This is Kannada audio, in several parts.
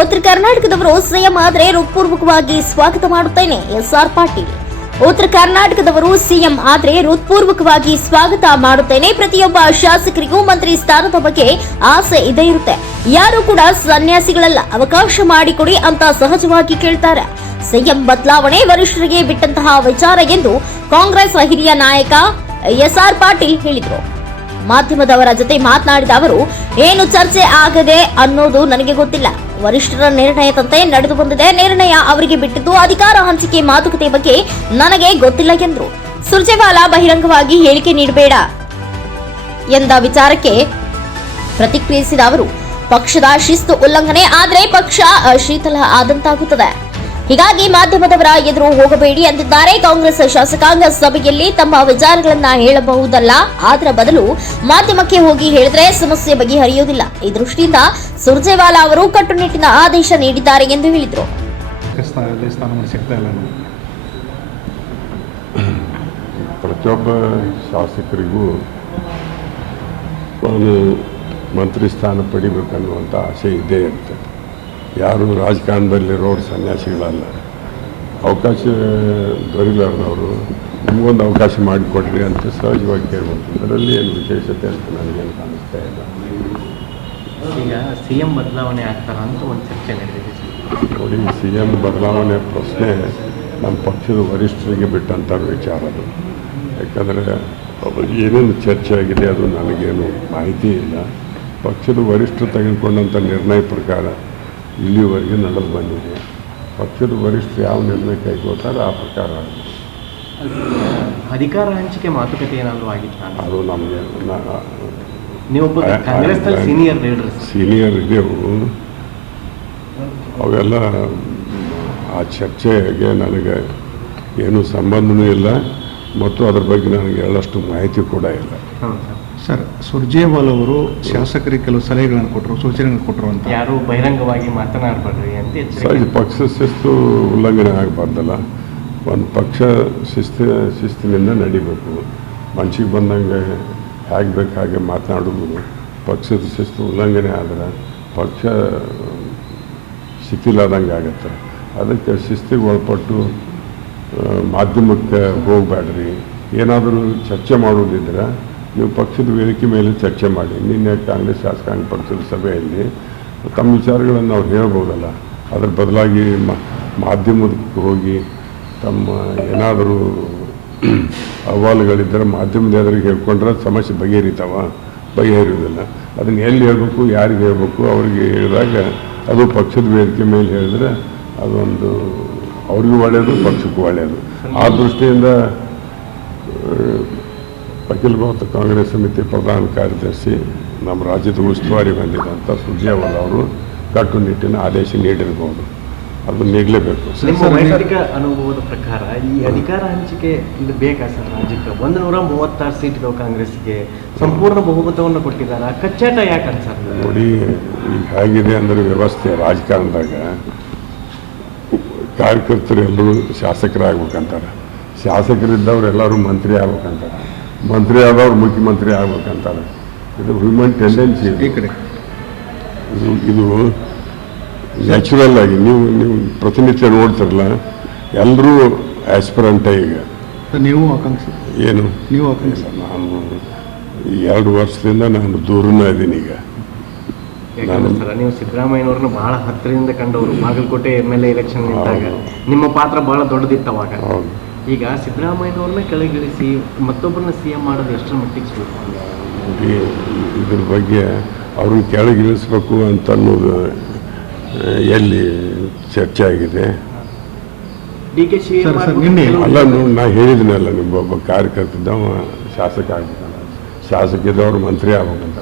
ಉತ್ತರ ಕರ್ನಾಟಕದವರು ಸಿಎಂ ಆದರೆ ಹೃತ್ಪೂರ್ವಕವಾಗಿ ಸ್ವಾಗತ ಮಾಡುತ್ತೇನೆ, ಎಸ್ಆರ್ ಪಾಟೀಲ್. ಉತ್ತರ ಕರ್ನಾಟಕದವರು ಸಿಎಂ ಆದರೆ ಹೃತ್ಪೂರ್ವಕವಾಗಿ ಸ್ವಾಗತ ಮಾಡುತ್ತೇನೆ. ಪ್ರತಿಯೊಬ್ಬ ಶಾಸಕರಿಗೂ ಮಂತ್ರಿ ಸ್ಥಾನದ ಬಗ್ಗೆ ಆಸೆ ಇದೇ ಇರುತ್ತೆ. ಯಾರು ಕೂಡ ಸನ್ಯಾಸಿಗಳಲ್ಲ, ಅವಕಾಶ ಮಾಡಿಕೊಡಿ ಅಂತ ಸಹಜವಾಗಿ ಕೇಳ್ತಾರೆ. ಸಿಎಂ ಬದಲಾವಣೆ ವರಿಷ್ಠರಿಗೆ ಬಿಟ್ಟಂತಹ ವಿಚಾರ ಎಂದು ಕಾಂಗ್ರೆಸ್ ಹಿರಿಯ ನಾಯಕ ಎಸ್ಆರ್ ಪಾಟೀಲ್ ಹೇಳಿದರು. ಮಾಧ್ಯಮದವರ ಜೊತೆ ಮಾತನಾಡಿದ ಅವರು, ಏನು ಚರ್ಚೆ ಆಗದೆ ಅನ್ನೋದು ನನಗೆ ಗೊತ್ತಿಲ್ಲ. ವರಿಷ್ಠರ ನಿರ್ಣಯದಂತೆ ನಡೆದು ಬಂದಿದೆ. ನಿರ್ಣಯ ಅವರಿಗೆ ಬಿಟ್ಟಿದ್ದು ಅಧಿಕಾರ ಹಂಚಿಕೆ ಮಾತುಕತೆ ಬಗ್ಗೆ ನನಗೆ ಗೊತ್ತಿಲ್ಲ ಎಂದರು. ಸುರ್ಜೇವಾಲಾ ಬಹಿರಂಗವಾಗಿ ಹೇಳಿಕೆ ನೀಡಬೇಡ ಎಂದ ವಿಚಾರಕ್ಕೆ ಪ್ರತಿಕ್ರಿಯಿಸಿದ ಅವರು, ಪಕ್ಷದ ಶಿಸ್ತು ಉಲ್ಲಂಘನೆ ಆದರೆ ಪಕ್ಷ ಶೀತಲ ಆದಂತಾಗುತ್ತದೆ. ಹೀಗಾಗಿ ಮಾಧ್ಯಮದವರ ಎದುರು ಹೋಗಬೇಡಿ ಎಂದಿದ್ದಾರೆ ಕಾಂಗ್ರೆಸ್ ಶಾಸಕಾಂಗ ಸಭೆಯಲ್ಲಿ ತಮ್ಮ ವಿಚಾರಗಳನ್ನ ಹೇಳಬಹುದಲ್ಲ. ಅದರ ಬದಲು ಮಾಧ್ಯಮಕ್ಕೆ ಹೋಗಿ ಹೇಳಿದ್ರೆ ಸಮಸ್ಯೆ ಬಗೆಹರಿಯುವುದಿಲ್ಲ. ಈ ದೃಷ್ಟಿಯಿಂದ ಸುರ್ಜೇವಾಲಾ ಅವರು ಕಟ್ಟುನಿಟ್ಟಿನ ಆದೇಶ ನೀಡಿದ್ದಾರೆ ಎಂದು ಹೇಳಿದರು. ಪ್ರತಿಯೊಬ್ಬ ಶಾಸಕರಿಗೂ ಒಂದು ಮಂತ್ರಿ ಸ್ಥಾನ ಪಡಿಬೇಕನ್ನುವಂಥ ಆಸೆ ಇದೆ ಇರುತ್ತೆ ಯಾರು ರಾಜಕಾರಣದಲ್ಲಿರೋರು ಸನ್ಯಾಸಿಗಳಲ್ಲ. ಅವಕಾಶ ದೊರಿಲಾರ್ದವರು ನಿಮಗೊಂದು ಅವಕಾಶ ಮಾಡಿಕೊಡ್ರಿ ಅಂತ ಸಹಜವಾಗಿ ಕೇಳ್ಬೋದು. ಅದರಲ್ಲಿ ಏನು ವಿಶೇಷತೆ ಅಂತ ನನಗೇನು ಕಾಣಿಸ್ತಾ ಇಲ್ಲ. ಈಗ ಸಿ ಎಂ ಬದಲಾವಣೆ ಆಗ್ತಾರ ಅಂತ ಒಂದು ಚರ್ಚೆ ನಡೆದಿದೆ. ನೋಡಿ ಸಿ ಎಂ ಬದಲಾವಣೆ ಪ್ರಶ್ನೆ ನಮ್ಮ ಪಕ್ಷದ ವರಿಷ್ಠರಿಗೆ ಬಿಟ್ಟಂಥ ವಿಚಾರ ಅದು. ಯಾಕಂದರೆ ಏನೇನು ಚರ್ಚೆ ಆಗಿದೆ ಅದು ನನಗೇನು ಮಾಹಿತಿ ಇಲ್ಲ. ಪಕ್ಷದ ವರಿಷ್ಠರು ತೆಗೆದುಕೊಂಡಂಥ ನಿರ್ಣಯ ಪ್ರಕಾರ ಇಲ್ಲಿವರೆಗೆ ನಡೆದು ಬಂದಿದೆ. ಪಕ್ಷದ ವರಿಷ್ಠರು ಯಾವ ನಿರ್ಣಯ ಕೈಗೊಳ್ತಾರೆ ಆ ಪ್ರಕಾರ. ಅಧಿಕಾರ ಹಂಚಿಕೆ ಮಾತುಕತೆ ಏನಾದರೂ ಆಗಿತ್ತು? ಅದು ನಮಗೆ ನೀವೊಬ್ಬ ಕಾಂಗ್ರೆಸ್ನಲ್ಲಿ ಸೀನಿಯರ್ ಲೀಡರ್ ಸೀನಿಯರ್ ಇದೆವು ಅವೆಲ್ಲ ಆ ಚರ್ಚೆಗೆ ನನಗೆ ಏನು ಸಂಬಂಧನೂ ಇಲ್ಲ. ಮತ್ತು ಅದ್ರ ಬಗ್ಗೆ ನನಗೆ ಹೇಳಷ್ಟು ಮಾಹಿತಿ ಕೂಡ ಇಲ್ಲ. ಸರ್ ಸರ್ ಸುರ್ಜೇವಾಲ್ ಅವರು ಶಾಸಕರಿಗೆ ಕೆಲವು ಸಲಹೆಗಳನ್ನು ಕೊಟ್ಟರು ಸೂಚನೆಗಳನ್ನು ಕೊಟ್ಟರು ಅಂತ. ಯಾರು ಬಹಿರಂಗವಾಗಿ ಮಾತನಾಡಬೇಡ್ರಿ ಅಂತ ಸಹಜ ಎಚ್ಚರಿಕೆ ಪಕ್ಷ ಶಿಸ್ತು ಉಲ್ಲಂಘನೆ ಆಗಬಾರ್ದಲ್ಲ. ಒಂದು ಪಕ್ಷ ಶಿಸ್ತು ಶಿಸ್ತಿನಿಂದ ನಡಿಬೇಕು. ಮನ್ಸಿಗೆ ಬಂದಂಗೆ ಹೇಗೆ ಬೇಕು ಹಾಗೆ ಮಾತನಾಡೋದು ಪಕ್ಷದ ಶಿಸ್ತು ಉಲ್ಲಂಘನೆ ಆದರೆ ಪಕ್ಷ ಶಿಥಿಲಾದಂಗೆ ಆಗತ್ತೆ. ಅದಕ್ಕೆ ಶಿಸ್ತಿಗೆ ಒಳಪಟ್ಟು ಮಾಧ್ಯಮಕ್ಕೆ ಹೋಗಬೇಡ್ರಿ. ಏನಾದರೂ ಚರ್ಚೆ ಮಾಡೋದಿದ್ರೆ ನೀವು ಪಕ್ಷದ ವೇದಿಕೆ ಮೇಲೆ ಚರ್ಚೆ ಮಾಡಿ. ನಿನ್ನೆ ಕಾಂಗ್ರೆಸ್ ಶಾಸಕಾಂಗ ಪಕ್ಷದ ಸಭೆಯಲ್ಲಿ ತಮ್ಮ ವಿಚಾರಗಳನ್ನು ಅವ್ರು ಹೇಳ್ಬೋದಲ್ಲ. ಅದ್ರ ಬದಲಾಗಿ ಮಾ- ಮಾಧ್ಯಮಕ್ಕೆ ಹೋಗಿ ತಮ್ಮ ಏನಾದರೂ ಅಹವಾಲುಗಳಿದ್ದರೆ ಮಾಧ್ಯಮದ ಎದುರಿಗೆ ಹೇಳ್ಕೊಂಡ್ರೆ ಸಮಸ್ಯೆ ಬಗೆಹರಿತಾವ? ಬಗೆಹರಿಯೋದಿಲ್ಲ ಅದನ್ನು ಎಲ್ಲಿ ಹೇಳಬೇಕು, ಯಾರಿಗೆ ಹೇಳಬೇಕು ಅವ್ರಿಗೆ ಹೇಳಿದಾಗ ಅದು ಪಕ್ಷದ ವೇದಿಕೆ ಮೇಲೆ ಹೇಳಿದ್ರೆ ಅದೊಂದು ಅವ್ರಿಗೂ ಒಳ್ಳೆಯದು, ಪಕ್ಷಕ್ಕೂ ಒಳ್ಳೆಯದು. ಆ ದೃಷ್ಟಿಯಿಂದ ಅಖಿಲ ಭಾರತ ಕಾಂಗ್ರೆಸ್ ಸಮಿತಿ ಪ್ರಧಾನ ಕಾರ್ಯದರ್ಶಿ ನಮ್ಮ ರಾಜ್ಯದ ಉಸ್ತುವಾರಿ ಬಂದಿದ್ದಂಥ ಸುರ್ಜೇವಾಲ ಅವರು ಕಟ್ಟುನಿಟ್ಟಿನ ಆದೇಶ ನೀಡಿರ್ಬೋದು. ಅದನ್ನು ನೀಡಲೇಬೇಕು. ನಿಮ್ಮ ವೈಯಕ್ತಿಕ ಅನುಭವದ ಪ್ರಕಾರ ಈ ಅಧಿಕಾರ ಹಂಚಿಕೆ ಇದು ಬೇಕಾ ಸರ್ ರಾಜ್ಯಕ್ಕೆ? ಒಂದು ನೂರ ಮೂವತ್ತಾರು ಸೀಟ್ಗಳು ಕಾಂಗ್ರೆಸ್ಗೆ ಸಂಪೂರ್ಣ ಬಹುಮತವನ್ನು ಕೊಟ್ಟಿದ್ದಾರೆ? ಕಚ್ಚಾಟ ಯಾಕೆ ಸರ್? ನೋಡಿ ಈಗ ಹೇಗಿದೆ ಅಂದರೆ ವ್ಯವಸ್ಥೆ ರಾಜಕಾರಣದಾಗ ಕಾರ್ಯಕರ್ತರು ಎಲ್ಲರೂ ಶಾಸಕರಾಗ್ಬೇಕಂತಾರೆ. ಶಾಸಕರಿದ್ದವ್ರು ಎಲ್ಲರೂ ಮಂತ್ರಿ ಆಗ್ಬೇಕಂತಾರೆ. ಮಂತ್ರಿ ಆದವ್ರು ಮುಖ್ಯಮಂತ್ರಿ ಆಗ್ಬೇಕಂತಾರೆ. ಇದು ಹ್ಯೂಮನ್ ಟೆಂಡೆನ್ಸಿ ಈ ಕಡೆ. ಇದು ಇದು ನ್ಯಾಚುರಲ್ ಆಗಿ ನೀವು ನೀವು ಪ್ರತಿನಿತ್ಯ ನೋಡ್ತಿರಲ್ಲ ಎಲ್ಲರೂ ಆಸ್ಪಿರೆಂಟೇ ಈಗ. ನೀವು ಆಕಾಂಕ್ಷಿ. ಏನು? ನೀವು ಆಕಾಂಕ್ಷಿ. ನಾನು ಎರಡು ವರ್ಷದಿಂದ ನಾನು ದೂರನ ಇದ್ದೀನಿ ಈಗ. ಸರ್ ನೀವು ಸಿದ್ದರಾಮಯ್ಯನವ್ರನ್ನ ಬಹಳ ಹತ್ತಿರದಿಂದ ಕಂಡವರು Bagalkote M L A election ನಿಂತಾಗ. ನಿಮ್ಮ ಪಾತ್ರ ಬಹಳ ದೊಡ್ಡದಿತ್ತು ಅವಾಗ. ಈಗ ಸಿದ್ದರಾಮಯ್ಯನವ್ರನ್ನ ಕೆಳಗಿಳಿಸಿ ಮತ್ತೊಬ್ಬರನ್ನ ಸಿ ಎಂ ಮಾಡೋದು ಎಷ್ಟರ ಮಟ್ಟಿಗೆ ಸೂಕ್ತ ಇದ್ರ ಬಗ್ಗೆ ಅವ್ರನ್ನ ಕೆಳಗಿಳಿಸ್ಬೇಕು ಅಂತ ಅನ್ನೋದು ಎಲ್ಲಿ ಚರ್ಚೆ ಆಗಿದೆ. ಡಿ ಕೆ ಅಲ್ಲ ನಾ ಹೇಳಿದ್ನಲ್ಲ ನಿಮ್ಮ ಒಬ್ಬ ಕಾರ್ಯಕರ್ತಿದ್ದವ ಶಾಸಕ ಆಗಿದ್ದಾನೆ. ಶಾಸಕ ಇದ್ದವ್ರು ಮಂತ್ರಿ ಆಗ್ಬೇಕಂತ.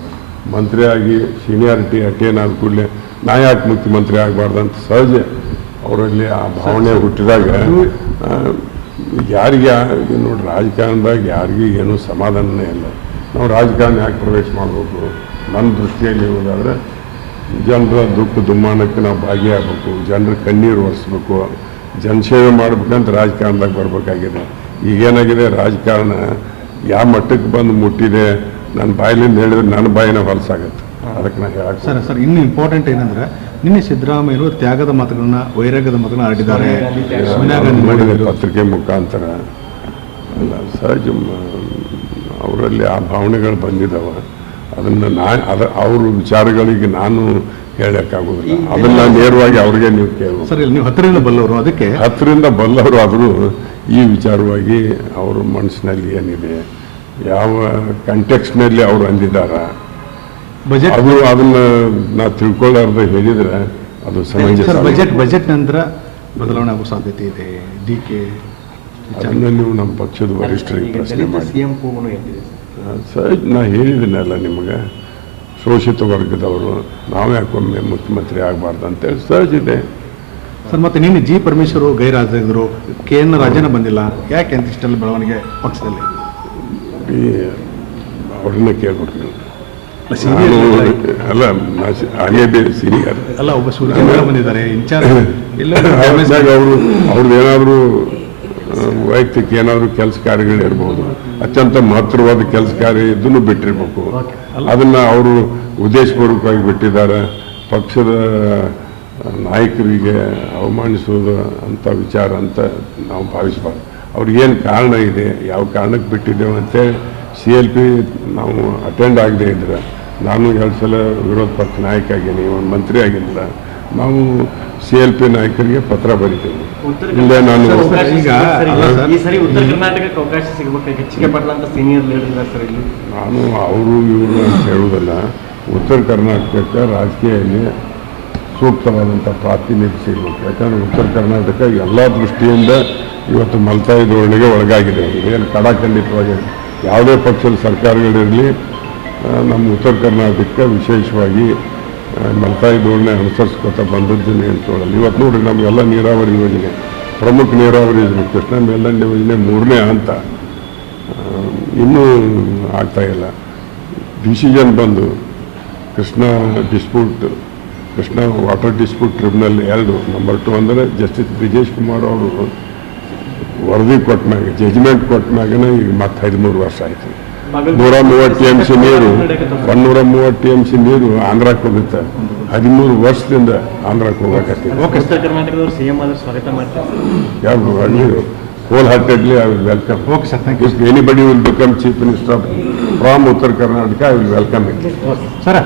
ಮಂತ್ರಿ ಆಗಿ ಸೀನಿಯಾರಿಟಿ ಅಟೇನ್ ಕೂಡಲೇ ನಾ ಯಾಕೆ ಮುಖ್ಯಮಂತ್ರಿ ಆಗಬಾರ್ದು ಅಂತ ಸಹಜ. ಅವರಲ್ಲಿ ಆ ಭಾವನೆ ಹುಟ್ಟಿದಾಗ ಯಾರಿಗೆ ಈಗ ನೋಡಿ ರಾಜಕಾರಣದಾಗ ಯಾರಿಗೂ ಏನೂ ಸಮಾಧಾನನೇ ಇಲ್ಲ. ನಾವು ರಾಜಕಾರಣ ಯಾಕೆ ಪ್ರವೇಶ ಮಾಡಬೇಕು. ನನ್ನ ದೃಷ್ಟಿಯಲ್ಲಿ ಹೋದಾದ್ರೆ ಜನರ ದುಃಖ ದುಮ್ಮಾನಕ್ಕೆ ನಾವು ಭಾಗಿಯಾಗಬೇಕು. ಜನರ ಕಣ್ಣೀರು ಒರೆಸ್ಬೇಕು. ಜನಸೇವೆ ಮಾಡ್ಬೇಕಂತ ರಾಜಕಾರಣದಾಗ ಬರಬೇಕಾಗಿದೆ. ಈಗೇನಾಗಿದೆ ರಾಜಕಾರಣ ಯಾವ ಮಟ್ಟಕ್ಕೆ ಬಂದು ಮುಟ್ಟಿದೆ ನನ್ನ ಬಾಯಿಲಿಂದ ಹೇಳಿದ್ರೆ ನನ್ನ ಬಾಯಿನ ಹೊಲಸಾಗತ್ತೆ. ಅದಕ್ಕೆ ನಾನು ಹೇಳಕ್ಕೆ ಸರ್ ಸರ್ ಇನ್ನು ಇಂಪಾರ್ಟೆಂಟ್ ಏನಂದ್ರೆ ನಿನ್ನೆ ಸಿದ್ದರಾಮಯ್ಯರು ತ್ಯಾಗದ ಮಾತುಗಳನ್ನ ವೈರಾಗ್ಯದ ಮಾತುಗಳನ್ನ ಆಡಿದ್ದಾರೆ. ಸೋನಿಯಾ ಗಾಂಧಿ ಮಾಡಿದ್ರು ಪತ್ರಿಕೆ ಮುಖಾಂತರ. ಅಲ್ಲ ಸಹಜ ಅವರಲ್ಲಿ ಆ ಭಾವನೆಗಳು ಬಂದಿದ್ದಾವೆ. ಅದನ್ನು ನಾ ಅದ ಅವ್ರ ವಿಚಾರಗಳಿಗೆ ನಾನು ಹೇಳಕ್ಕಾಗೋದಿಲ್ಲ ಅದನ್ನ ನೇರವಾಗಿ ಅವ್ರಿಗೆ ನೀವು ಕೇಳಿ ಸರ್ ಇಲ್ಲಿ ನೀವು ಹತ್ತಿರದಿಂದ ಬಲ್ಲವರು ಅದಕ್ಕೆ ಹತ್ತಿರದಿಂದ ಬಲ್ಲವರು ಆದರೂ ಈ ವಿಚಾರವಾಗಿ ಅವ್ರ ಮನಸ್ಸಿನಲ್ಲಿ ಏನಿದೆ? ಯಾವ ಕಂಟೆಕ್ಸ್ಟ್ನಲ್ಲಿ ಅವರು ಅಂದಿದ್ದಾರ? ಬಜೆಟ್ ಅದು ಅದನ್ನ ನಾ ತಿಳ್ಕೊಳ್ಳಾರ್ದು ಹೇಳಿದ್ರೆ ಅದು ಸಮಂಜಸ. ಸರ್ ಬಜೆಟ್ ಬಜೆಟ್ ನಂತರ ಬದಲಾವಣೆ ಆಗೋ ಸಾಧ್ಯತೆ ಇದೆ. ಡಿ ಕೆ ಅದನ್ನ ನೀವು ನಮ್ಮ ಪಕ್ಷದ ವರಿಷ್ಠರಿಗೆ ಪ್ರಶ್ನೆ ಮಾಡಿ. ಸಿಎಂ ಕೂಗುನು ಎದ್ದಿದೆ ಸರ್. ನಾ ಹೇಳಿದ್ದೀನಲ್ಲ ನಿಮಗೆ. ಶೋಷಿತ ವರ್ಗದವರು ನಾವು ಯಾಕೊಮ್ಮೆ ಮುಖ್ಯಮಂತ್ರಿ ಆಗಬಾರ್ದು ಅಂತೇಳಿ ಸಹಜ ಇದೆ. ಸರ್ ಮತ್ತೆ ನಿನ್ನೆ ಜಿ ಪರಮೇಶ್ವರ್ ಗೈರಾಜರು ಕೆ ಎನ್ ರಾಜನ ಬಂದಿಲ್ಲ. ಯಾಕೆ ಅಂತ ಇಷ್ಟೆಲ್ಲ ಬೆಳವಣಿಗೆ ಪಕ್ಷದಲ್ಲಿ? ಈ ಅವ್ರನ್ನ senior ನಾನು ಅಲ್ಲ. ಹಾಗೇ ಬೇರೆ ಸೀನಿಯರ್ ಅಲ್ಲ ಒಬ್ಬ ಸೂರ್ಯ ಬಂದಿದ್ದಾರೆ ಇನ್ಚಾರ್ಜ್ ಅವರು ಅವ್ರದ್ದು ಏನಾದರೂ ವೈಯಕ್ತಿಕ ಏನಾದರೂ ಕೆಲಸ ಕಾರ್ಯಗಳು ಕಾರ್ಯಗಳಿರ್ಬೋದು ಅತ್ಯಂತ ಮಹತ್ತರವಾದ ಕೆಲಸ ಕಾರ್ಯ ಇದನ್ನು ಬಿಟ್ಟಿರ್ಬೇಕು. ಅದನ್ನ ಅವರು ಉದ್ದೇಶಪೂರ್ವಕವಾಗಿ ಬಿಟ್ಟಿದ್ದಾರೆ. ಪಕ್ಷದ ನಾಯಕರಿಗೆ ಅವಮಾನಿಸುವುದು ಅಂತ ವಿಚಾರ ಅಂತ ನಾವು ಭಾವಿಸಬಾರ್ದು. ಅವ್ರಿಗೇನು ಕಾರಣ ಇದೆ ಯಾವ ಕಾರಣಕ್ಕೆ ಬಿಟ್ಟಿದ್ದೇವೆ ಅಂತೇಳಿ ಸಿ ಎಲ್ ಪಿ ನಾವು ಅಟೆಂಡ್ ಆಗದೆ ಇದ್ರೆ ನಾನು ಎರಡು ಸಲ ವಿರೋಧ ಪಕ್ಷ ನಾಯಕ ಆಗೀನಿ ಒಂದು ಮಂತ್ರಿ ಆಗಿಲ್ಲ. ನಾವು ಸಿ ಎಲ್ ಪಿ ನಾಯಕರಿಗೆ ಪತ್ರ ಬರಿತೇವೆ. ಇಲ್ಲ ನಾನು ನಾನು ಅವರು ಇವರು ಅಂತ ಹೇಳುವುದಲ್ಲ ಉತ್ತರ ಕರ್ನಾಟಕಕ್ಕೆ ರಾಜಕೀಯದಲ್ಲಿ ಸೂಕ್ತವಾದಂಥ ಪ್ರಾತಿನಿಧ್ಯ ಸಿಗಬೇಕು. ಯಾಕಂದ್ರೆ ಉತ್ತರ ಕರ್ನಾಟಕ ಎಲ್ಲ ದೃಷ್ಟಿಯಿಂದ ಇವತ್ತು ಮಲ್ತಾಯಿ ಧೋರಣೆಗೆ ಒಳಗಾಗಿದೆ. ಏನು ಕಡಾಖಂಡಿತವಾಗಿ ಯಾವುದೇ ಪಕ್ಷದ ಸರ್ಕಾರಗಳಿರಲಿ ನಮ್ಮ ಉತ್ತರ ಕರ್ನಾಟಕಕ್ಕೆ ವಿಶೇಷವಾಗಿ ಮಲ್ತಾಯಿ ಧೋರಣೆ ಅನುಸರಿಸ್ಕೊತಾ ಅಂತ ಹೇಳ್ಕೊಳ್ಳಲ್ಲ ಇವತ್ತು ನೋಡ್ರಿ ನಮಗೆಲ್ಲ ನೀರಾವರಿ ಯೋಜನೆ, ಪ್ರಮುಖ ನೀರಾವರಿ ಯೋಜನೆ, ಕೃಷ್ಣ ಮೇಲ್ದಂಡೆ ಯೋಜನೆ ಮೂರನೇ ಹಂತ. ಇನ್ನೂ ಆಗ್ತಾಯಿಲ್ಲ ಡಿಸಿಷನ್ ಬಂದು Krishna dispute, Krishna water dispute tribunal ಎರಡು, ನಂಬರ್ ಟು ಅಂದರೆ ಜಸ್ಟಿಸ್ ಬ್ರಿಜೇಶ್ ಕುಮಾರ್ ಅವರು ವರದಿ ಕೊಟ್ಟ ಮ್ಯಾಗ ಜಜ್ಮೆಂಟ್ ಕೊಟ್ಟ ಮ್ಯಾಗನೇ ಈಗ ಮತ್ತೆ ಹದಿಮೂರು ವರ್ಷ ಆಯಿತು. ನೂರ ಮೂವತ್ತು ಟಿ ಎಂ ಸಿ ನೀರು ಒಂದೂರ ಮೂವತ್ತು ಟಿ ಎಂ ಸಿ ನೀರು ಆಂಧ್ರಕ್ಕೆ ಹೋಗುತ್ತೆ. ಹದಿಮೂರು ವರ್ಷದಿಂದ ಆಂಧ್ರಕ್ಕೆ ಹೋಗಕತ್ತೀವಿ. ಯಾರು ಯಾರು whole heartedly I will welcome okay sir thank you anybody anybody will become chief minister from Uttar Karnataka I will welcome it sir